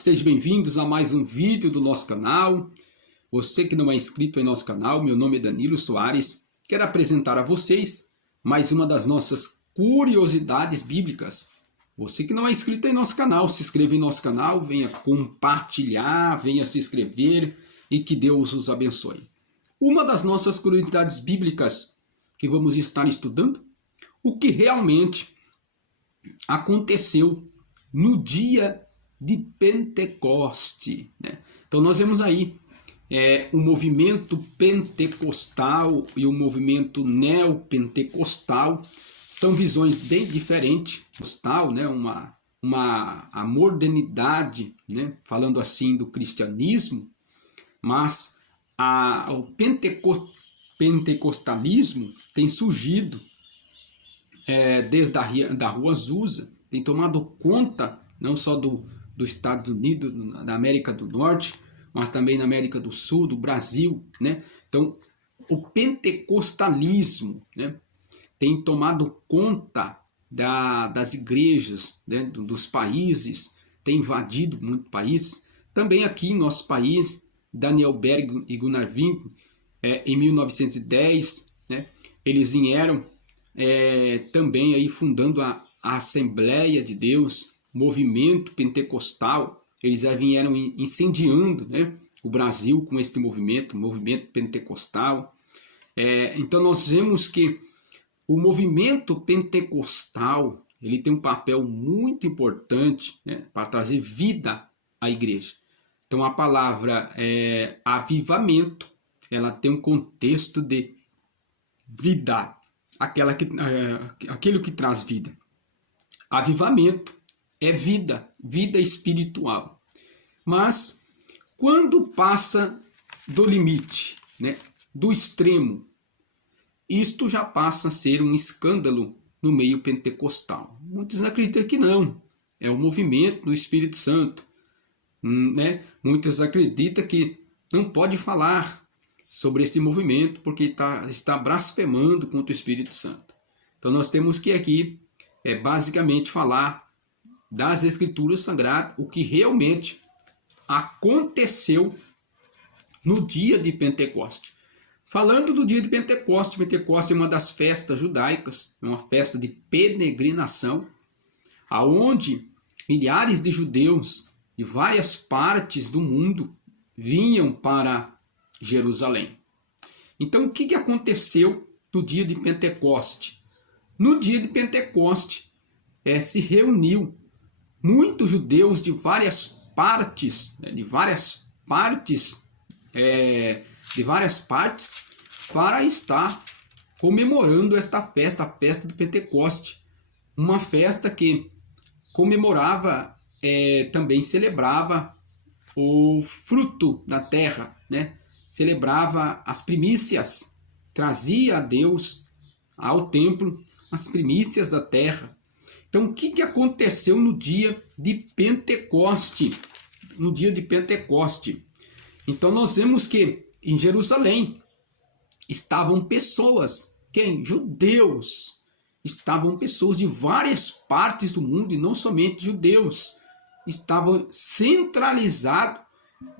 sejam bem-vindos a mais um vídeo do nosso canal. Você que não é inscrito em nosso canal, meu nome é Danilo Soares. Quero apresentar a vocês mais uma das nossas curiosidades bíblicas. Você que não é inscrito em nosso canal, se inscreva em nosso canal, venha compartilhar, venha se inscrever e que Deus os abençoe. Uma das nossas curiosidades bíblicas que vamos estar estudando, o que realmente aconteceu no dia de Pentecoste, né? Então nós vemos aí o movimento pentecostal e o movimento neopentecostal são visões bem diferentes. Pentecostal, né? A modernidade, né? Falando assim do cristianismo, mas o pentecostalismo tem surgido desde da Rua Azusa, tem tomado conta não só dos Estados Unidos, da América do Norte, mas também na América do Sul, do Brasil, né? Então, o pentecostalismo, né, tem tomado conta das igrejas, né, dos países, tem invadido muitos países. Também aqui em nosso país, Daniel Berg e Gunnar Wing, em 1910, né, eles vieram também aí fundando a Assembleia de Deus, movimento pentecostal. Eles já vieram incendiando, né, o Brasil com este movimento pentecostal. Então nós vemos que o movimento pentecostal ele tem um papel muito importante, né, para trazer vida à igreja. Então a palavra avivamento, ela tem um contexto de vida, aquilo que traz vida. Avivamento é vida, vida espiritual. Mas quando passa do limite, né, do extremo, isto já passa a ser um escândalo no meio pentecostal. Muitos acreditam que não, é o movimento do Espírito Santo, né? Muitos acreditam que não pode falar sobre este movimento porque está blasfemando contra o Espírito Santo. Então nós temos que aqui basicamente falar das Escrituras Sagradas, o que realmente aconteceu no dia de Pentecoste. Falando do dia de Pentecoste, Pentecoste é uma das festas judaicas, é uma festa de peregrinação, aonde milhares de judeus de várias partes do mundo vinham para Jerusalém. Então o que aconteceu no dia de Pentecoste? No dia de Pentecoste se reuniu muitos judeus de várias partes, né, de várias partes para estar comemorando esta festa, a festa do Pentecoste. Uma festa que comemorava, também celebrava o fruto da terra, né? Celebrava as primícias, trazia a Deus ao templo as primícias da terra. Então, o que aconteceu no dia de Pentecoste? No dia de Pentecoste. Então, nós vemos que em Jerusalém estavam pessoas, judeus. Estavam pessoas de várias partes do mundo, e não somente judeus. Estavam centralizados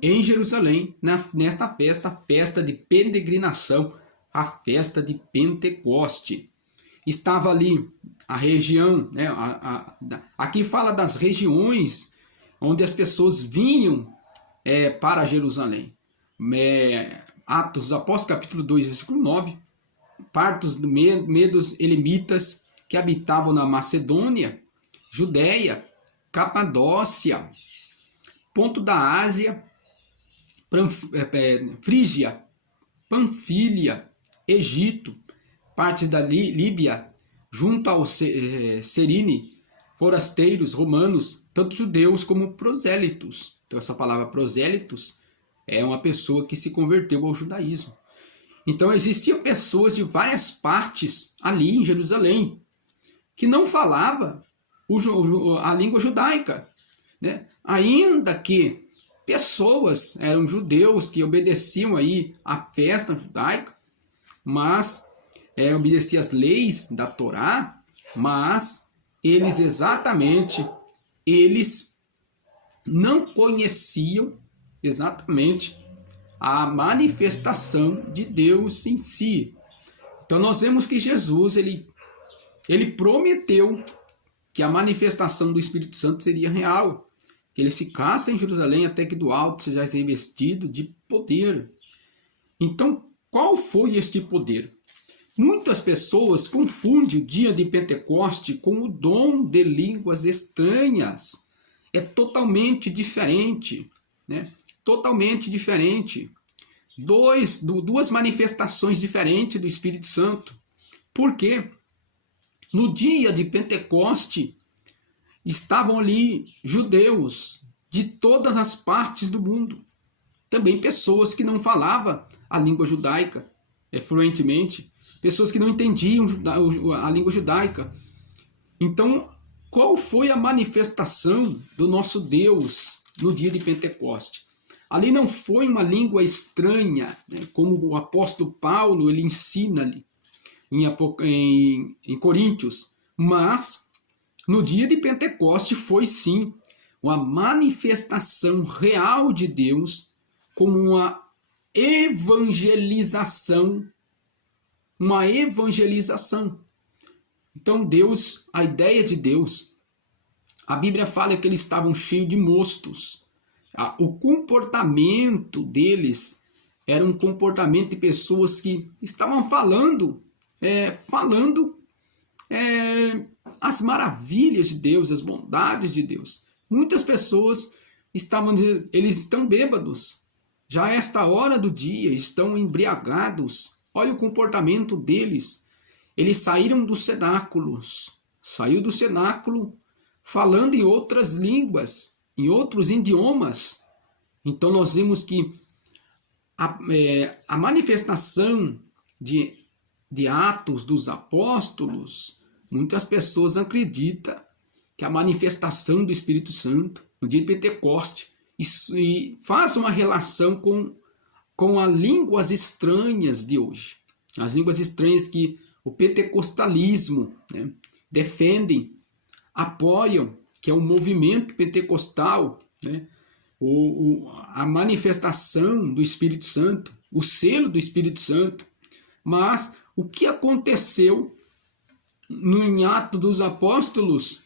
em Jerusalém, nesta festa, a festa de peregrinação, a festa de Pentecoste. Estava ali a região, né, aqui fala das regiões onde as pessoas vinham para Jerusalém. Atos dos Apóstolos, capítulo 2, versículo 9. Partos medos elamitas que habitavam na Macedônia, Judéia, Capadócia, ponto da Ásia, Frígia, Panfilha, Egito, partes da Líbia, junto ao Cirene, forasteiros romanos, tanto judeus como prosélitos. Então essa palavra prosélitos é uma pessoa que se converteu ao judaísmo. Então existiam pessoas de várias partes ali em Jerusalém que não falavam a língua judaica, né? Ainda que pessoas eram judeus que obedeciam aí à festa judaica, mas obedeciam as leis da Torá, mas eles não conheciam exatamente a manifestação de Deus em si. Então nós vemos que Jesus, ele prometeu que a manifestação do Espírito Santo seria real, que eles ficassem em Jerusalém até que do alto seja revestido de poder. Então, qual foi este poder? Muitas pessoas confundem o dia de Pentecoste com o dom de línguas estranhas. É totalmente diferente, né? Totalmente diferente. Duas manifestações diferentes do Espírito Santo. Por quê? No dia de Pentecoste, estavam ali judeus de todas as partes do mundo. Também pessoas que não falavam a língua judaica fluentemente. Pessoas que não entendiam a língua judaica. Então, qual foi a manifestação do nosso Deus no dia de Pentecoste? Ali não foi uma língua estranha, né, como o apóstolo Paulo ele ensina ali em Coríntios, mas no dia de Pentecoste foi sim uma manifestação real de Deus como uma evangelização. Uma evangelização. Então Deus, a ideia de Deus, a Bíblia fala que eles estavam cheios de mostos. O comportamento deles era um comportamento de pessoas que estavam falando as maravilhas de Deus, as bondades de Deus. Muitas pessoas eles estão bêbados. Já a esta hora do dia, estão embriagados. Olha o comportamento deles. Eles saíram dos cenáculos. Saiu do cenáculo falando em outras línguas, em outros idiomas. Então nós vemos que a manifestação de Atos dos Apóstolos, muitas pessoas acreditam que a manifestação do Espírito Santo no dia de Pentecoste e faz uma relação com as línguas estranhas de hoje. As línguas estranhas que o pentecostalismo, né, defendem, apoiam, que é o movimento pentecostal, né, a manifestação do Espírito Santo, o selo do Espírito Santo. Mas o que aconteceu no Atos dos Apóstolos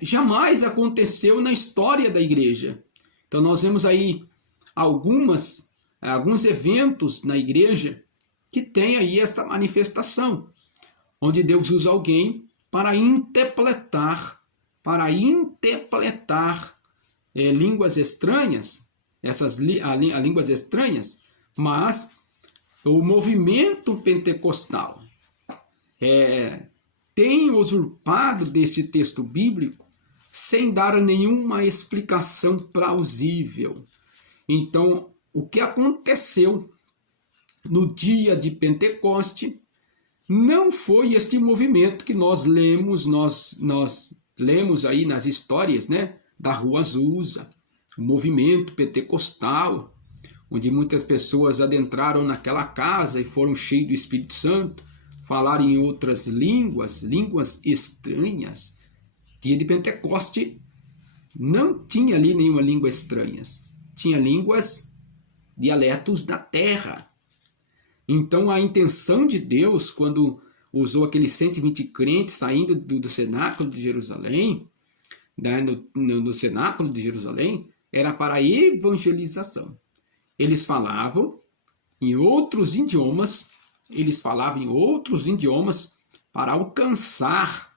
jamais aconteceu na história da igreja. Então nós vemos aí alguns eventos na igreja que tem aí esta manifestação, onde Deus usa alguém para interpretar línguas estranhas, línguas estranhas, mas o movimento pentecostal tem usurpado desse texto bíblico sem dar nenhuma explicação plausível. Então, o que aconteceu no dia de Pentecoste não foi este movimento que nós lemos aí nas histórias, né, da Rua Azusa, o movimento pentecostal, onde muitas pessoas adentraram naquela casa e foram cheios do Espírito Santo, falaram em outras línguas estranhas. Dia de Pentecoste não tinha ali nenhuma língua estranha, tinha línguas, dialetos da terra. Então a intenção de Deus, quando usou aqueles 120 crentes saindo do cenáculo de Jerusalém, né, no cenáculo de Jerusalém, era para a evangelização. Eles falavam em outros idiomas, para alcançar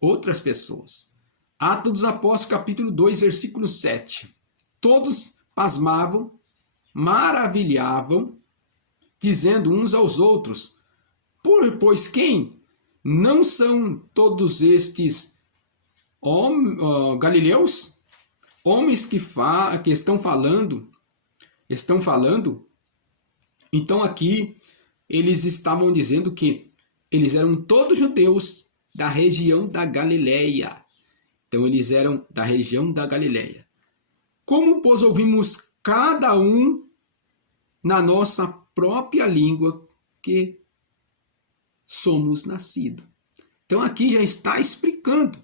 outras pessoas. Atos dos Apóstolos, capítulo 2, versículo 7. Todos pasmavam, maravilhavam, dizendo uns aos outros: pois quem? Não são todos estes galileus? Homens que estão falando. Então aqui eles estavam dizendo que eles eram todos judeus da região da Galileia. Então eles eram da região da Galileia. Como, pois, ouvimos cada um na nossa própria língua que somos nascidos. Então aqui já está explicando.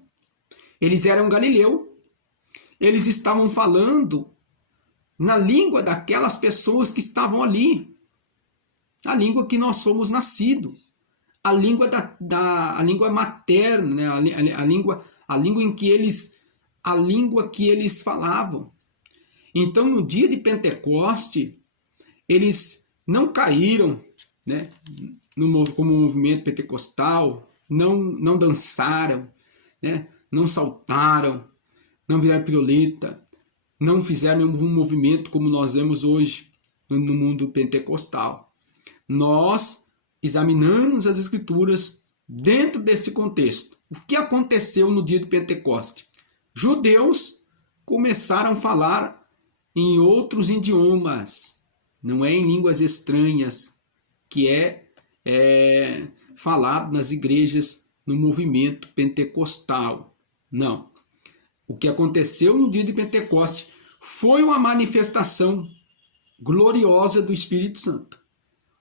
Eles eram galileu, eles estavam falando na língua daquelas pessoas que estavam ali, a língua que nós fomos nascidos, a língua a língua materna, né? a língua que eles falavam. Então, no dia de Pentecoste, eles não caíram, né, como movimento pentecostal, não dançaram, né, não saltaram, não viraram piruleta, não fizeram um movimento como nós vemos hoje no mundo pentecostal. Nós examinamos as Escrituras dentro desse contexto. O que aconteceu no dia de Pentecoste? Judeus começaram a falar em outros idiomas, não é em línguas estranhas, que é falado nas igrejas no movimento pentecostal. Não. O que aconteceu no dia de Pentecoste foi uma manifestação gloriosa do Espírito Santo,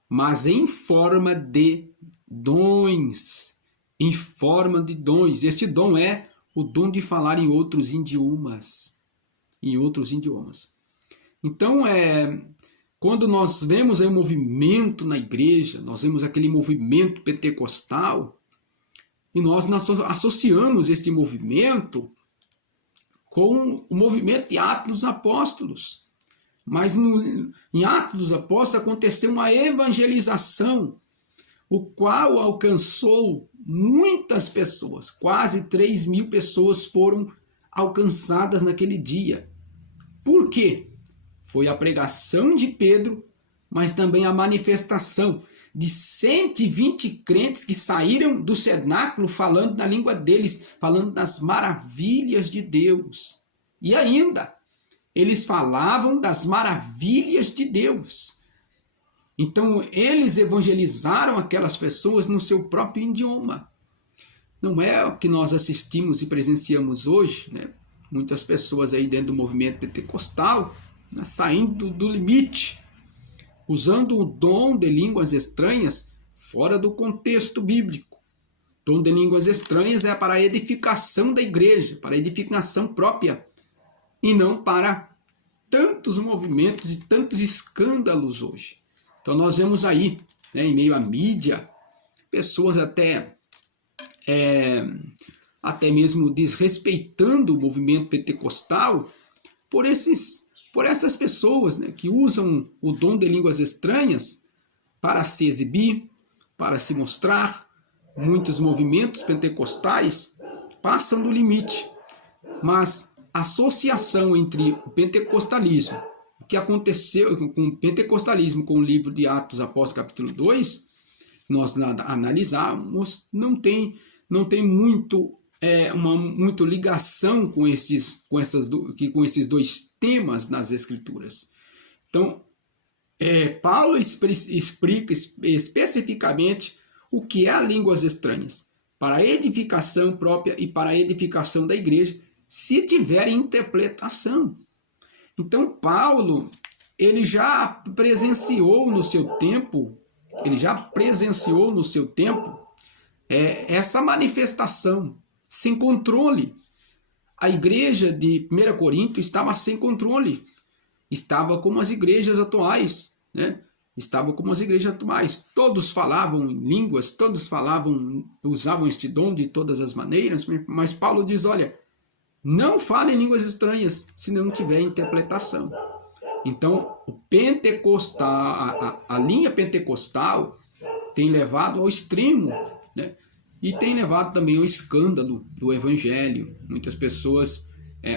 mas em forma de dons. Em forma de dons. Este dom é o dom de falar em outros idiomas. Em outros idiomas. Então, quando nós vemos aí um movimento na igreja, nós vemos aquele movimento pentecostal, e nós associamos este movimento com o movimento de Atos dos Apóstolos. Mas em Atos dos Apóstolos aconteceu uma evangelização, o qual alcançou muitas pessoas. Quase 3.000 pessoas foram alcançadas naquele dia. Por quê? Foi a pregação de Pedro, mas também a manifestação de 120 crentes que saíram do cenáculo falando na língua deles, falando das maravilhas de Deus. E ainda, eles falavam das maravilhas de Deus. Então, eles evangelizaram aquelas pessoas no seu próprio idioma. Não é o que nós assistimos e presenciamos hoje, né? Muitas pessoas aí dentro do movimento pentecostal, né, saindo do limite, usando o dom de línguas estranhas fora do contexto bíblico. O dom de línguas estranhas é para a edificação da igreja, para a edificação própria, e não para tantos movimentos e tantos escândalos hoje. Então nós vemos aí, né, em meio à mídia, pessoas até mesmo desrespeitando o movimento pentecostal por essas pessoas, né, que usam o dom de línguas estranhas para se exibir, para se mostrar. Muitos movimentos pentecostais passam do limite, mas a associação entre o pentecostalismo, o que aconteceu com o pentecostalismo com o livro de Atos Apóstolos capítulo 2, nós analisarmos, não tem muito ligação com esses dois temas nas Escrituras. Então, Paulo explica especificamente o que é línguas estranhas, para a edificação própria e para a edificação da igreja, se tiver interpretação. Então, Paulo, ele já presenciou no seu tempo, essa manifestação sem controle. A igreja de 1 Corinto estava sem controle. Estava como as igrejas atuais, né? Todos falavam em línguas, usavam este dom de todas as maneiras, mas Paulo diz, olha, não fale em línguas estranhas se não tiver interpretação. Então, a linha pentecostal tem levado ao extremo, né? E tem levado também ao escândalo do evangelho. Muitas pessoas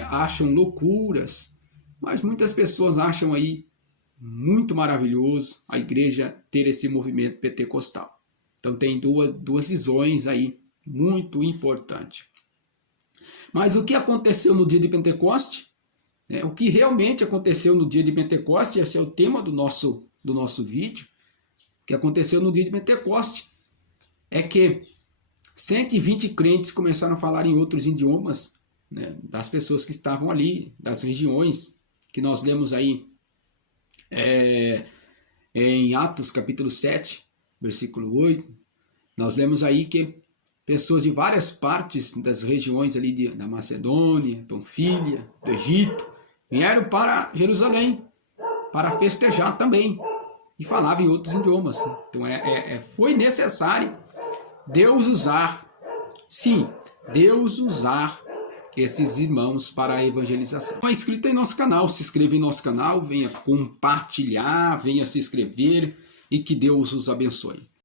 acham loucuras, mas muitas pessoas acham aí muito maravilhoso a igreja ter esse movimento pentecostal. Então tem duas visões aí muito importantes. Mas o que aconteceu no dia de Pentecoste? O que realmente aconteceu no dia de Pentecoste, esse é o tema do nosso vídeo. O que aconteceu no dia de Pentecoste é que 120 crentes começaram a falar em outros idiomas, né, das pessoas que estavam ali, das regiões, que nós lemos aí em Atos capítulo 7, versículo 8. Nós lemos aí que pessoas de várias partes das regiões ali da Macedônia, Panfilha, do Egito, vieram para Jerusalém para festejar também e falavam em outros idiomas. Então foi necessário Deus usar, sim, Deus usar esses irmãos para a evangelização. Não é inscrito em nosso canal, se inscreva em nosso canal, venha compartilhar, venha se inscrever e que Deus os abençoe.